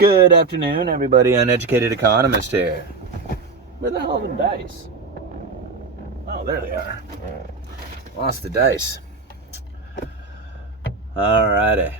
Good afternoon, everybody. Uneducated economist here. Where the hell are the dice? Oh, there they are. Lost the dice. Alrighty.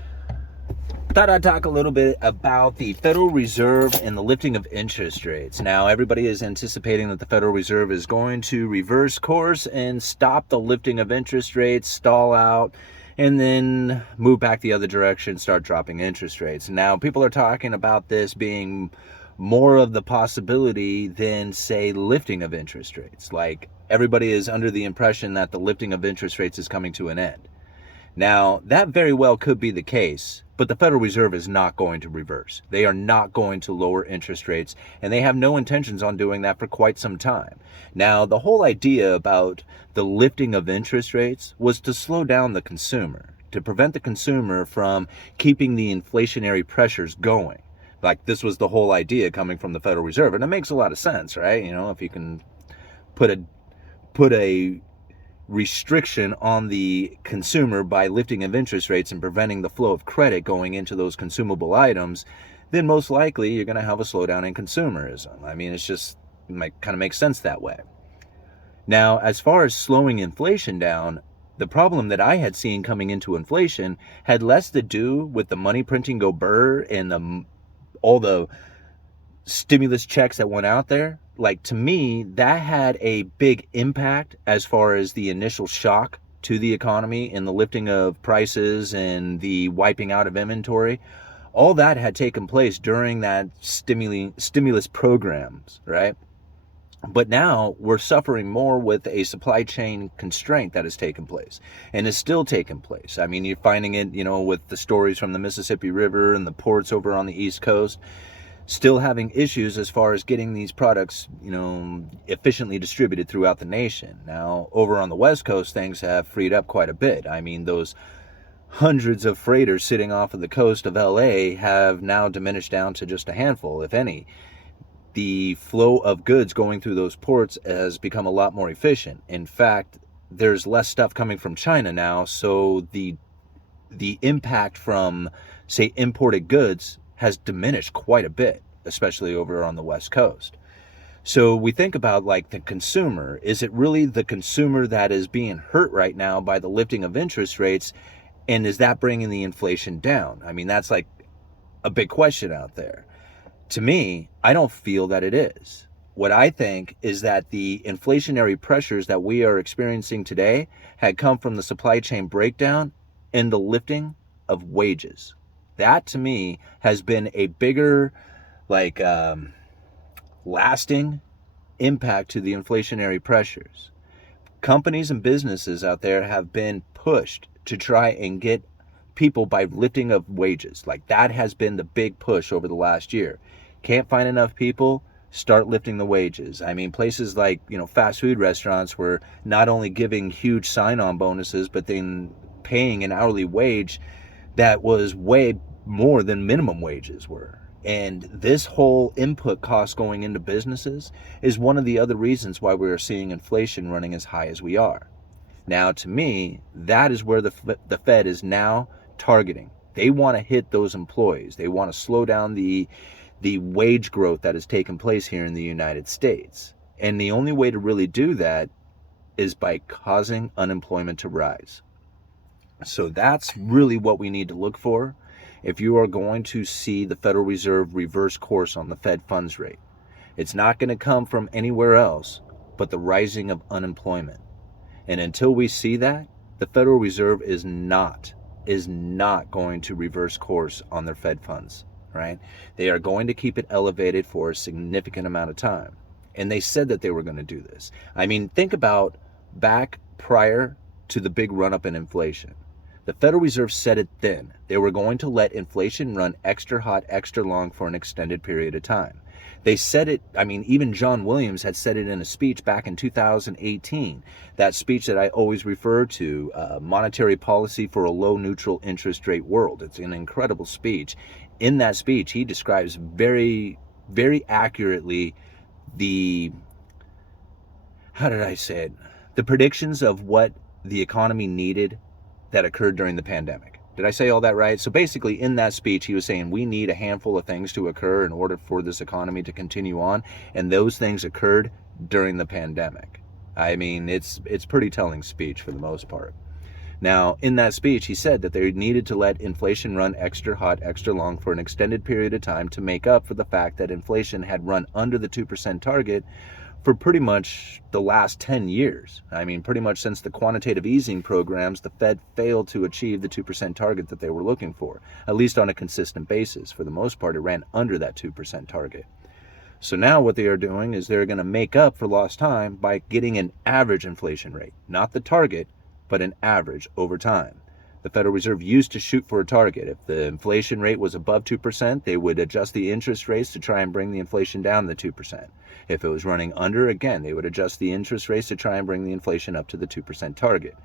Thought I'd talk a little bit about the Federal Reserve and the lifting of interest rates. Now, everybody is anticipating that the Federal Reserve is going to reverse course and stop the lifting of interest rates, stall out, and then move back the other direction, start dropping interest rates. Now, people are talking about this being more of the possibility than, say, lifting of interest rates. Like, everybody is under the impression that the lifting of interest rates is coming to an end. Now, that very well could be the case, but the Federal Reserve is not going to reverse. They are not going to lower interest rates, and they have no intentions on doing that for quite some time. Now, the whole idea about the lifting of interest rates was to slow down the consumer, to prevent the consumer from keeping the inflationary pressures going. Like, this was the whole idea coming from the Federal Reserve, and it makes a lot of sense, right? You know, if you can put a restriction on the consumer by lifting of interest rates and preventing the flow of credit going into those consumable items, then most likely you're going to have a slowdown in consumerism. I mean, it's just kind of makes sense that way. Now, as far as slowing inflation down, the problem that I had seen coming into inflation had less to do with the money printing go burr and all the stimulus checks that went out there. Like, to me, that had a big impact as far as the initial shock to the economy and the lifting of prices and the wiping out of inventory. All that had taken place during that stimulus programs, right? But now we're suffering more with a supply chain constraint that has taken place and is still taking place. I mean, you're finding it, with the stories from the Mississippi River and the ports over on the East Coast, still having issues as far as getting these products, efficiently distributed throughout the nation. Now, over on the West Coast, things have freed up quite a bit. I mean, those hundreds of freighters sitting off of the coast of LA have now diminished down to just a handful, if any. The flow of goods going through those ports has become a lot more efficient. In fact, there's less stuff coming from China now, so the impact from, say, imported goods has diminished quite a bit, especially over on the West Coast. So we think about, like, the consumer. Is it really the consumer that is being hurt right now by the lifting of interest rates? And is that bringing the inflation down? I mean, that's like a big question out there. To me, I don't feel that it is. What I think is that the inflationary pressures that we are experiencing today had come from the supply chain breakdown and the lifting of wages. That, to me, has been a bigger, lasting impact to the inflationary pressures. Companies and businesses out there have been pushed to try and get people by lifting of wages. Like, that has been the big push over the last year. Can't find enough people, start lifting the wages. I mean, places like, fast food restaurants were not only giving huge sign-on bonuses, but then paying an hourly wage that was way more than minimum wages were. And this whole input cost going into businesses is one of the other reasons why we are seeing inflation running as high as we are. Now, to me, that is where the Fed is now targeting. They want to hit those employees. They want to slow down the wage growth that has taken place here in the United States. And the only way to really do that is by causing unemployment to rise. So that's really what we need to look for if you are going to see the Federal Reserve reverse course on the Fed funds rate. It's not going to come from anywhere else but the rising of unemployment. And until we see that, the Federal Reserve is not going to reverse course on their Fed funds, right? They are going to keep it elevated for a significant amount of time. And they said that they were going to do this. I mean, think about back prior to the big run-up in inflation. The Federal Reserve said it then. They were going to let inflation run extra hot, extra long for an extended period of time. They said it, I mean, even John Williams had said it in a speech back in 2018. That speech that I always refer to, Monetary Policy for a Low Neutral Interest Rate World. It's an incredible speech. In that speech, he describes very, very accurately the predictions of what the economy needed that occurred during the pandemic. Did I say all that right? So basically, in that speech, he was saying we need a handful of things to occur in order for this economy to continue on, and those things occurred during the pandemic. I mean, it's pretty telling speech for the most part. Now, in that speech, he said that they needed to let inflation run extra hot, extra long for an extended period of time to make up for the fact that inflation had run under the 2% target for pretty much the last 10 years. I mean, pretty much since the quantitative easing programs, the Fed failed to achieve the 2% target that they were looking for, at least on a consistent basis. For the most part, it ran under that 2% target. So now what they are doing is they're going to make up for lost time by getting an average inflation rate, not the target, but an average over time. The Federal Reserve used to shoot for a target. If the inflation rate was above 2%, they would adjust the interest rates to try and bring the inflation down to 2%. If it was running under, again, they would adjust the interest rates to try and bring the inflation up to the 2% target.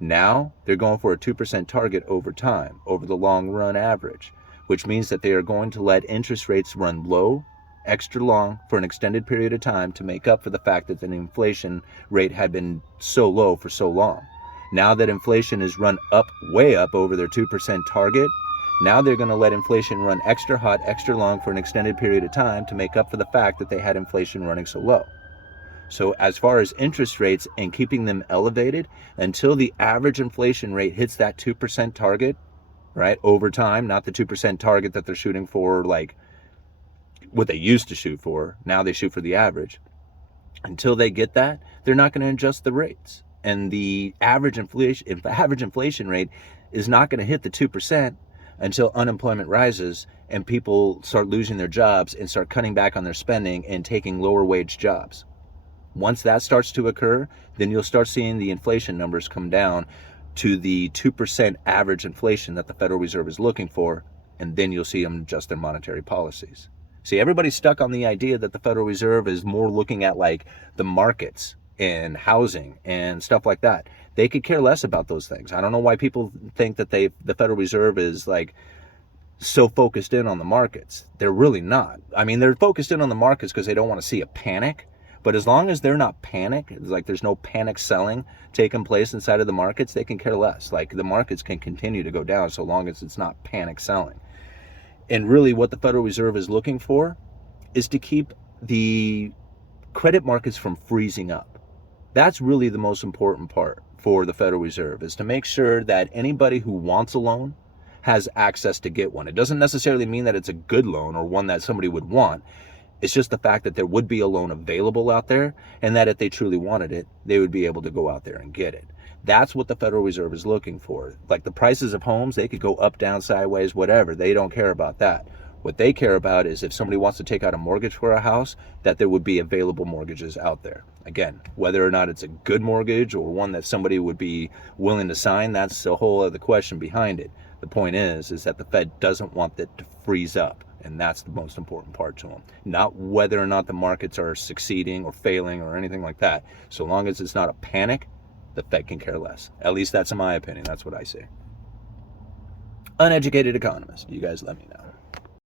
Now, they're going for a 2% target over time, over the long run average, which means that they are going to let interest rates run low, extra long for an extended period of time to make up for the fact that the inflation rate had been so low for so long. Now that inflation is run up, way up over their 2% target, now they're going to let inflation run extra hot, extra long for an extended period of time to make up for the fact that they had inflation running so low. So as far as interest rates and keeping them elevated, until the average inflation rate hits that 2% target, right, over time, not the 2% target that they're shooting for, like what they used to shoot for, now they shoot for the average. Until they get that, they're not going to adjust the rates. And the average inflation rate is not going to hit the 2% until unemployment rises and people start losing their jobs and start cutting back on their spending and taking lower wage jobs. Once that starts to occur, then you'll start seeing the inflation numbers come down to the 2% average inflation that the Federal Reserve is looking for, and then you'll see them adjust their monetary policies. See, everybody's stuck on the idea that the Federal Reserve is more looking at like the markets and housing and stuff like that. They could care less about those things. I don't know why people think that the Federal Reserve is like so focused in on the markets. They're really not. I mean, they're focused in on the markets because they don't want to see a panic. But as long as they're not panic, like there's no panic selling taking place inside of the markets, they can care less. Like the markets can continue to go down so long as it's not panic selling. And really what the Federal Reserve is looking for is to keep the credit markets from freezing up. That's really the most important part for the Federal Reserve, is to make sure that anybody who wants a loan has access to get one. It doesn't necessarily mean that it's a good loan or one that somebody would want. It's just the fact that there would be a loan available out there, and that if they truly wanted it, they would be able to go out there and get it. That's what the Federal Reserve is looking for. Like the prices of homes, they could go up, down, sideways, whatever. They don't care about that. What they care about is if somebody wants to take out a mortgage for a house, that there would be available mortgages out there. Again, whether or not it's a good mortgage or one that somebody would be willing to sign, that's a whole other question behind it. The point is that the Fed doesn't want it to freeze up. And that's the most important part to them. Not whether or not the markets are succeeding or failing or anything like that. So long as it's not a panic, the Fed can care less. At least that's in my opinion. That's what I say. Uneducated economist. You guys let me know.